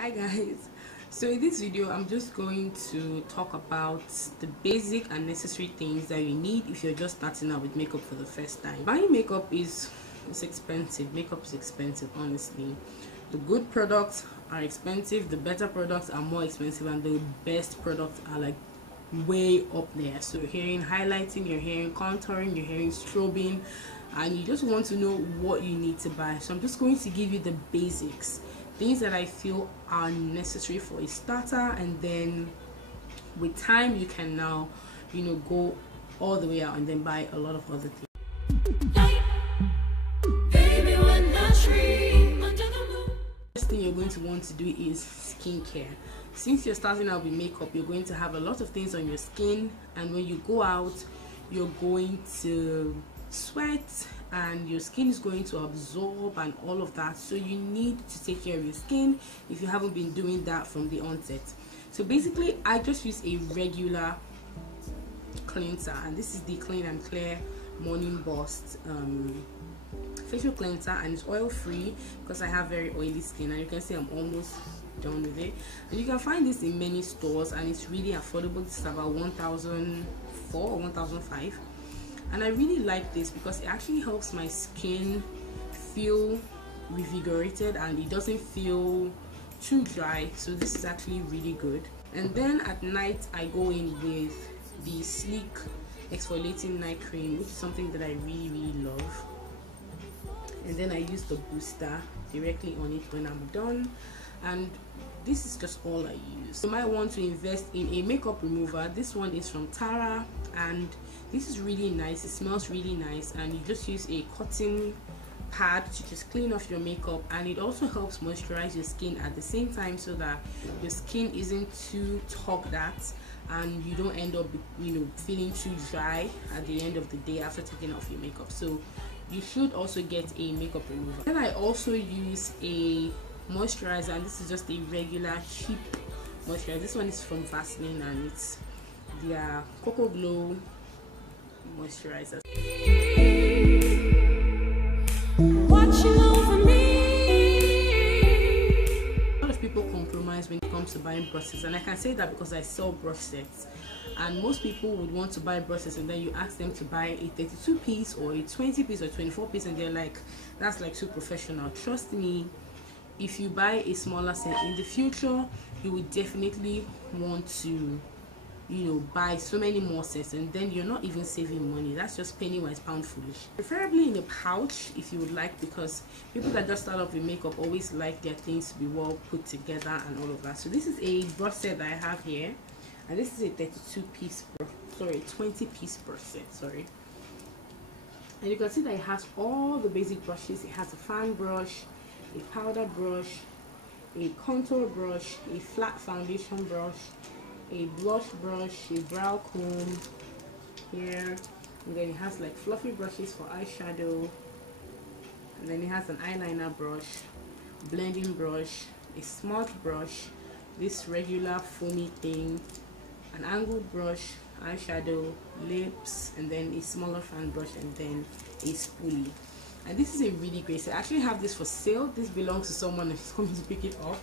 Hi guys, so in this video I'm just going to talk about the basic and necessary things that you need if you're just starting out with makeup for the first time. Buying makeup is expensive. Makeup is expensive, honestly. The good products are expensive, the better products are more expensive, and the best products are like way up there. So you're hearing highlighting, you're hearing contouring, you're hearing strobing, and you just want to know what you need to buy. So I'm just going to give you the basics, things that I feel are necessary for a starter, and then with time you can now, go all the way out and then buy a lot of other things. First thing you're going to want to do is skincare. Since you're starting out with makeup, you're going to have a lot of things on your skin, and when you go out you're going to sweat and your skin is going to absorb and all of that. So you need to take care of your skin if you haven't been doing that from the onset. So basically I just use a regular cleanser, and this is the Clean and Clear Morning Burst facial cleanser, and it's oil free because I have very oily skin, and you can see I'm almost done with it. And you can find this in many stores, and it's really affordable. This is about 1,004 or 1,005, and I really like this because it actually helps my skin feel revigorated and it doesn't feel too dry. So this is actually really good. And then at night I go in with the Sleek exfoliating night cream, which is something that I really love. And then I use the booster directly on it when I'm done, and this is just all I use. You might want to invest in a makeup remover. This one is from Tara, and this is really nice. It smells really nice, and you just use a cotton pad to just clean off your makeup, and it also helps moisturize your skin at the same time so that your skin isn't too tugged at and you don't end up feeling too dry at the end of the day after taking off your makeup. So you should also get a makeup remover. Then I also use a moisturizer, and this is just a regular cheap moisturizer. This one is from Vaseline, and it's their Cocoa Glow moisturizer. A lot of people compromise when it comes to buying brushes, and I can say that because I sell brush sets, and most people would want to buy brushes and then you ask them to buy a 32 piece or a 20 piece or 24 piece, and they're like, that's like too professional. Trust me, if you buy a smaller set in the future, you would definitely want to buy so many more sets, and then you're not even saving money. That's just penny wise pound foolish. Preferably in a pouch if you would like, because people that just start off with makeup always like their things to be well put together and all of that. So this is a brush set that I have here, and this is a 20 piece brush set, sorry. And you can see that it has all the basic brushes. It has a fan brush, a powder brush, a contour brush, a flat foundation brush, a blush brush, a brow comb here, and then it has like fluffy brushes for eyeshadow, and then it has an eyeliner brush, blending brush, a smudge brush, this regular foamy thing, an angled brush, eyeshadow, lips, and then a smaller fan brush, and then a spoolie. And this is a really great set. I actually have this for sale. This belongs to someone who's coming to pick it up.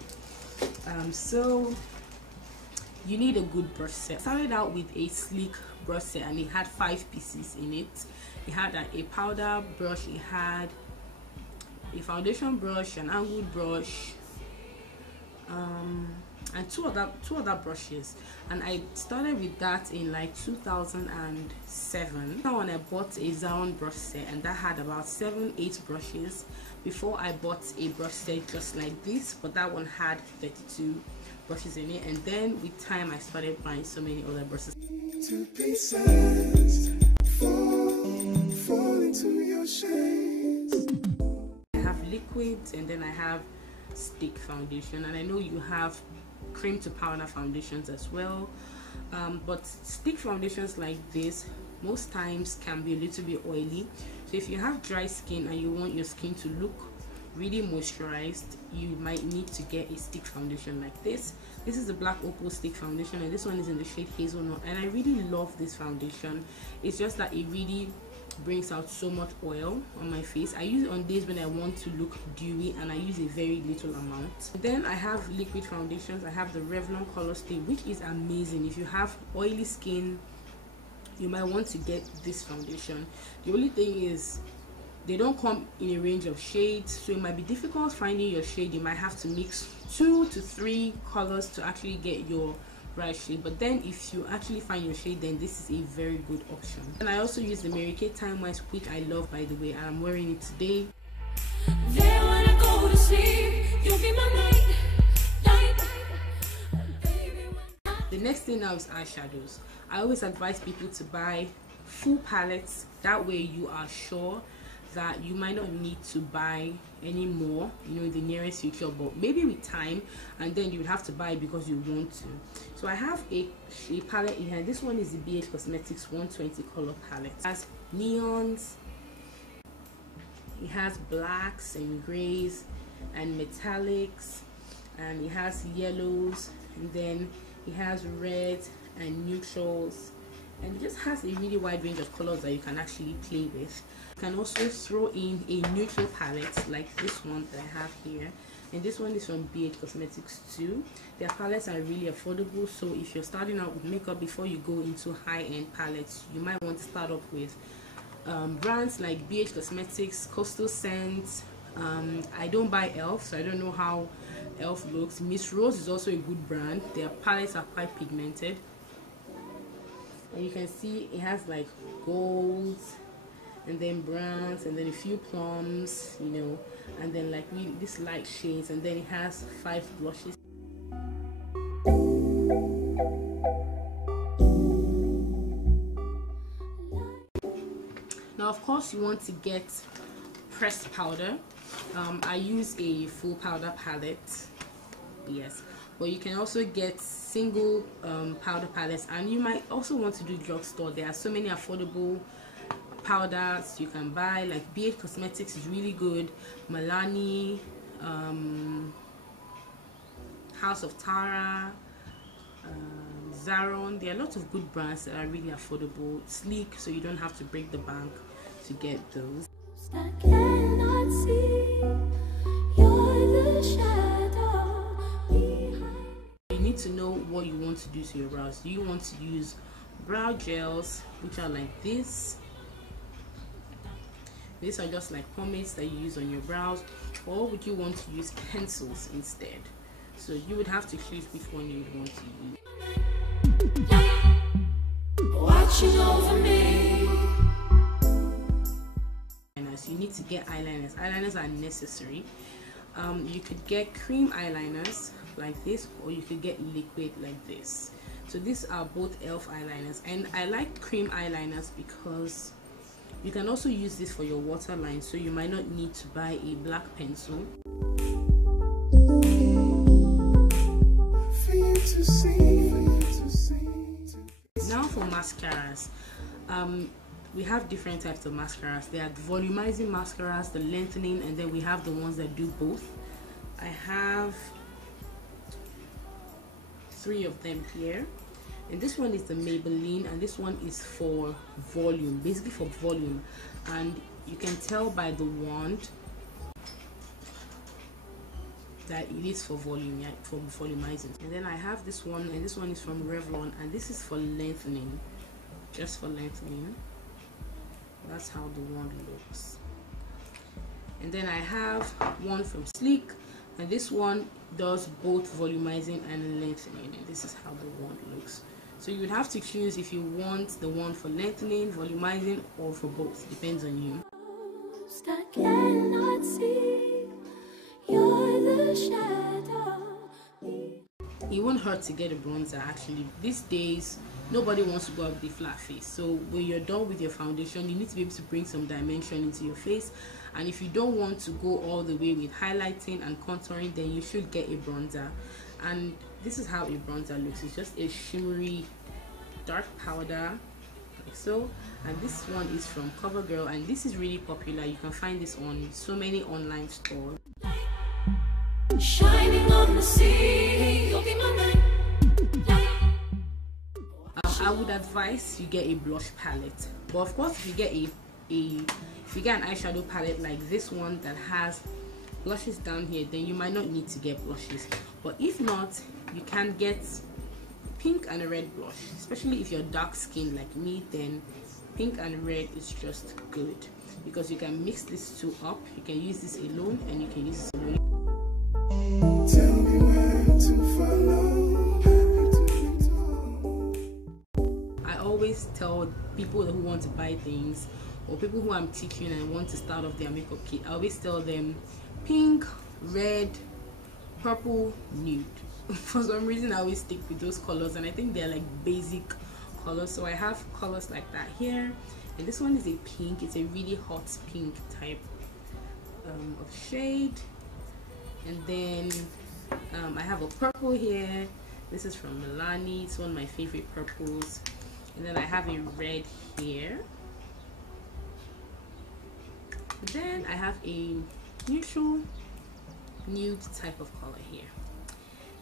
So you need a good brush set. I started out with a Sleek brush set, and it had 5 pieces in it. It had a powder brush, it had a foundation brush, an angled brush, and two other brushes. And I started with that in like 2007. Now when I bought a Zaun brush set, and that had about 7-8 brushes before I bought a brush set just like this, but that one had 32 brushes in it. And then with time I started buying so many other brushes. Two pieces fall into your shades. I have liquids, and then I have stick foundation, and I know you have cream to powder foundations as well, but stick foundations like this most times can be a little bit oily. So if you have dry skin and you want your skin to look really moisturized, you might need to get a stick foundation like this. This is the Black Opal stick foundation, and this one is in the shade Hazelnut, and I really love this foundation. It's just that it really brings out so much oil on my face. I use it on days when I want to look dewy, and I use a very little amount. Then I have liquid foundations. I have the Revlon Color Stay, which is amazing. If you have oily skin, you might want to get this foundation. The only thing is they don't come in a range of shades, so it might be difficult finding your shade. You might have to mix 2 to 3 colors to actually get your right shade, but then if you actually find your shade, then this is a very good option. And I also use the Mary Kay Time Wise, which I love, by the way, and I'm wearing it today. There when I go to sleep, you'll be my night. The next thing now is eyeshadows. I always advise people to buy full palettes. That way you are sure that you might not need to buy any more, you know, in the nearest future, but maybe with time, and then you would have to buy it because you want to. So I have a palette in here. This one is the BH Cosmetics 120 color palette. It has neons, it has blacks and grays and metallics, and it has yellows, and then it has reds and neutrals, and it just has a really wide range of colors that you can actually play with. You can also throw in a neutral palette like this one that I have here, and this one is from BH Cosmetics too. Their palettes are really affordable, so if you're starting out with makeup, before you go into high-end palettes, you might want to start off with brands like BH Cosmetics, Coastal Scents. I don't buy ELF, so I don't know how ELF looks. Miss Rose is also a good brand. Their palettes are quite pigmented, and you can see it has like golds, and then browns, and then a few plums, you know, and then like really this light shades, and then it has 5 blushes. Now of course you want to get pressed powder. I use a full powder palette, yes, but you can also get single powder palettes, and you might also want to do drugstore. There are so many affordable powders you can buy, like BH Cosmetics is really good, Milani, House of Tara, Zaron. There are lots of good brands that are really affordable, sleek, so you don't have to break the bank to get those. I cannot see, you're the shadow behind. You need to know what you want to do to your brows. Do you want to use brow gels, which are like this? These are just like pomades that you use on your brows, or would you want to use pencils instead? So you would have to choose which one you would want to use. Watching over me. You need to get eyeliners. Eyeliners are necessary. You could get cream eyeliners like this, or you could get liquid like this. So these are both ELF eyeliners, and I like cream eyeliners because you can also use this for your waterline, so you might not need to buy a black pencil. Now for mascaras. We have different types of mascaras. There are volumizing mascaras, the lengthening, and then we have the ones that do both. I have 3 of them here, and this one is the Maybelline, and this one is for volume, basically for volume, and you can tell by the wand that it is for volume, yeah, for volumizing. And then I have this one, and this one is from Revlon, and this is for lengthening, just for lengthening. That's how the wand looks. And then I have one from Sleek, and this one does both volumizing and lengthening, and this is how the wand looks. So you would have to choose if you want the one for lengthening, volumizing, or for both. Depends on you. I cannot see, you're the shadow. It won't hurt to get a bronzer. Actually, these days nobody wants to go out with a flat face, so when you're done with your foundation, you need to be able to bring some dimension into your face. And if you don't want to go all the way with highlighting and contouring, then you should get a bronzer. And this is how a bronzer looks. It's just a shimmery dark powder like so, and this one is from CoverGirl, and this is really popular. You can find this on so many online stores. Shining on the sea, you'll be my light. I would advise you get a blush palette, but of course if you get a if you get an eyeshadow palette like this one that has blushes down here, then you might not need to get blushes. But if not, you can get pink and a red blush, especially if you're dark skinned like me. Then pink and red is just good, because you can mix these two up. You can use this alone and you can use this alone. Tell me where to follow. I always tell people who want to buy things, or people who I'm teaching and want to start off their makeup kit, I always tell them pink, red, purple, nude. For some reason I always stick with those colors, and I think they're like basic colors. So I have colors like that here, and this one is a pink. It's a really hot pink type of shade. And then I have a purple here. This is from Milani. It's one of my favorite purples. And then I have a red here. And then I have a neutral nude type of color here.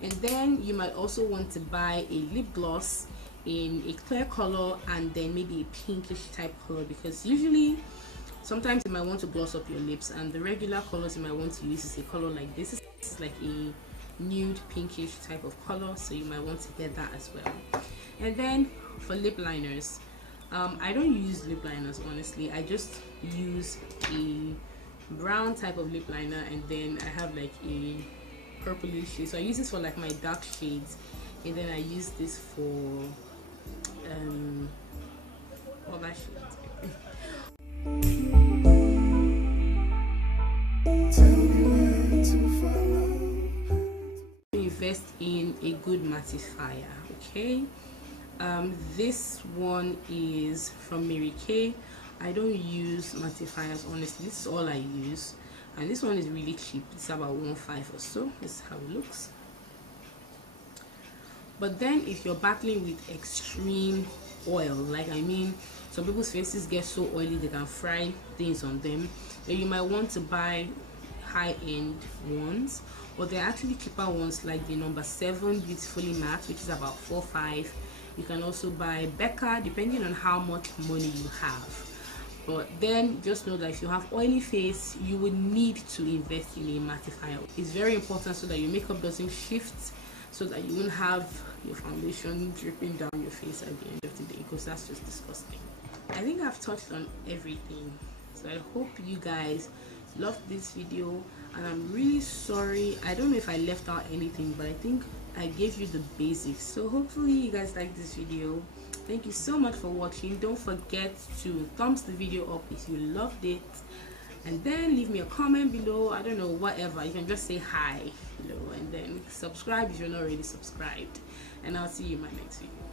And then you might also want to buy a lip gloss in a clear color and then maybe a pinkish type color, because usually sometimes you might want to gloss up your lips, and the regular colors you might want to use is a color like this. This is like a nude pinkish type of color, so you might want to get that as well. And then for lip liners, I don't use lip liners honestly. I just use a brown type of lip liner, and then I have like a purplish shade, so I use this for like my dark shades, and then I use this for other shades. Invest in a good mattifier, okay? This one is from Mary Kay. I don't use mattifiers honestly. This is all I use, and this one is really cheap. It's about $1.5 or so. This is how it looks. But then if you're battling with extreme oil, like I mean some people's faces get so oily they can fry things on them, then you might want to buy high-end ones, or they're actually cheaper ones like the number 7 Beautifully Matte, which is about $4.5. You can also buy Becca, depending on how much money you have. But then just know that if you have oily face, you would need to invest in a mattifier. It's very important so that your makeup doesn't shift, so that you won't have your foundation dripping down your face at the end of the day, because that's just disgusting. I think I've touched on everything, so I hope you guys loved this video, and I'm really sorry, I don't know if I left out anything, but I think I gave you the basics. So hopefully you guys like this video. Thank you so much for watching. Don't forget to thumbs the video up if you loved it, and then leave me a comment below. I don't know, whatever, you can just say hi below, and then subscribe if you're not already subscribed, and I'll see you in my next video.